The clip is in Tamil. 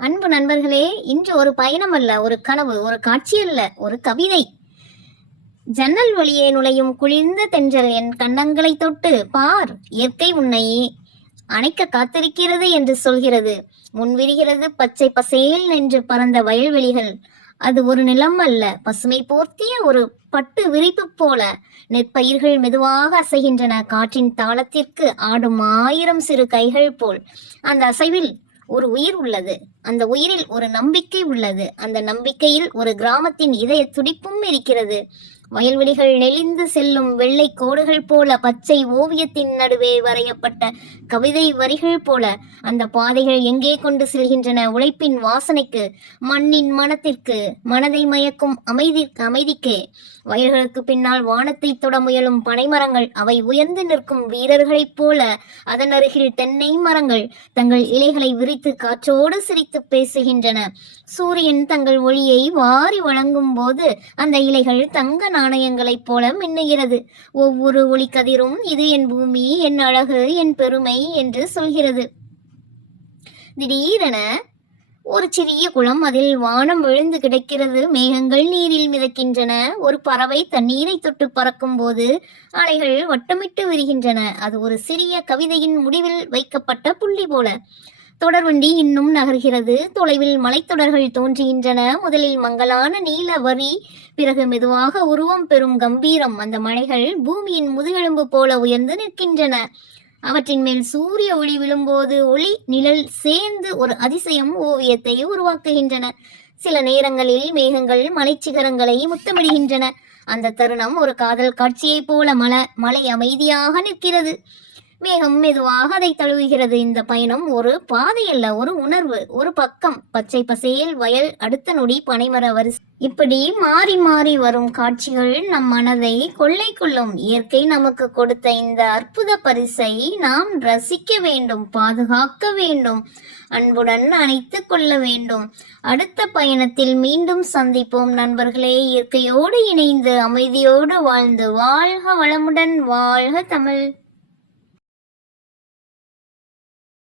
அன்பு நண்பர்களே, இன்று ஒரு பயணம் அல்ல, ஒரு கனவு, ஒரு காட்சி அல்ல, ஒரு கவிதை. ஜன்னல் வழியே நுழையும் குளிர்ந்த தென்றல் என் கன்னங்களை தொட்டு பார், இயற்கை உன்னை அணைக்க காத்திருக்கிறது என்று சொல்கிறது. முன்விரிகிறது பச்சை பசேல் என்று பறந்த வயல்வெளிகள். அது ஒரு நிலம் அல்ல, பசுமை போர்த்திய ஒரு பட்டு விரிப்பு போல. நெற்பயிர்கள் மெதுவாக அசைகின்றன, காற்றின் தாளத்திற்கு ஆடும் ஆயிரம் சிறு கைகள் போல். அந்த அசைவில் ஒரு உயிர் உள்ளது. அந்த உயிரில் ஒரு நம்பிக்கை உள்ளது. அந்த நம்பிக்கையில் ஒரு கிராமத்தின் இதய துடிப்பும் இருக்கிறது. வயல்வெளிகள் நெளிந்து செல்லும் வெள்ளை கோடுகள் போல, பச்சை ஓவியத்தின் நடுவே வரையப்பட்ட கவிதை வரிகள் போல. அந்த பாதைகள் எங்கே கொண்டு செல்கின்றன? உழைப்பின் வாசனைக்கு, மண்ணின் மனத்திற்கு, மனதை மயக்கும் அமைதிக்கே. வயல்களுக்கு பின்னால் வானத்தை தொட முயலும் பனைமரங்கள், அவை உயர்ந்து நிற்கும் வீரர்களைப் போல. அதன் அருகில் தென்னை மரங்கள் தங்கள் இலைகளை விரித்து காற்றோடு சிரித்து பேசுகின்றன. சூரியன் தங்கள் ஒளியை வாரி வழங்கும் போது அந்த இலைகள் தங்க நாணயங்களைப் போல மின்னுகிறது. ஒவ்வொரு ஒளிக்கதிரும் இது என் பூமி, என் அழகு, என் பெருமை என்று சொல்கிறது. திடீரென ஒரு சிறிய குளம், அதில் வானம் விழுந்து கிடக்கிறது. மேகங்கள் நீரில் மிதக்கின்றன. ஒரு பறவை தண்ணீரை தொட்டு பறக்கும் போது அலைகள் வட்டமிட்டு விரிகின்றன. அது ஒரு சிறிய கவிதையின் முடிவில் வைக்கப்பட்ட புள்ளி போல. தொடர்வண்டி இன்னும் நகர்கிறது. தொலைவில் மலைத்தொடர்கள் தோன்றுகின்றன. முதலில் மங்கலான நீல வரி, பிறகு மெதுவாக உருவம் பெறும் கம்பீரம். அந்த மலைகள் பூமியின் முதுகெலும்பு போல உயர்ந்து நிற்கின்றன. அவற்றின் மேல் சூரிய ஒளி விழும்போது ஒளி நிழல் சேர்ந்து ஒரு அதிசயம் ஓவியத்தை உருவாக்குகின்றன. சில நேரங்களில் மேகங்கள் மலைச்சிகரங்களை முத்தமிடுகின்றன. அந்த தருணம் ஒரு காதல் காட்சியைப் போல. மலை அமைதியாக நிற்கிறது. மேகம் மெதுவாக அதை தழுவுகிறது. இந்த பயணம் ஒரு பாதை அல்ல, ஒரு உணர்வு. ஒரு பக்கம் பச்சை பசேல் வயல், அடுத்த நொடி பனைமர வரிசை. இப்படி மாறி மாறி வரும் காட்சிகள் நம் மனதை கொள்ளை கொள்ளும். இயற்கை நமக்கு கொடுத்த இந்த அற்புத பரிசை நாம் ரசிக்க வேண்டும், பாதுகாக்க வேண்டும், அன்புடன் அணைத்து கொள்ள வேண்டும். அடுத்த பயணத்தில் மீண்டும் சந்திப்போம் நண்பர்களே. இயற்கையோடு இணைந்து அமைதியோடு வாழ்ந்து வாழ்க வளமுடன். வாழ்க தமிழ்.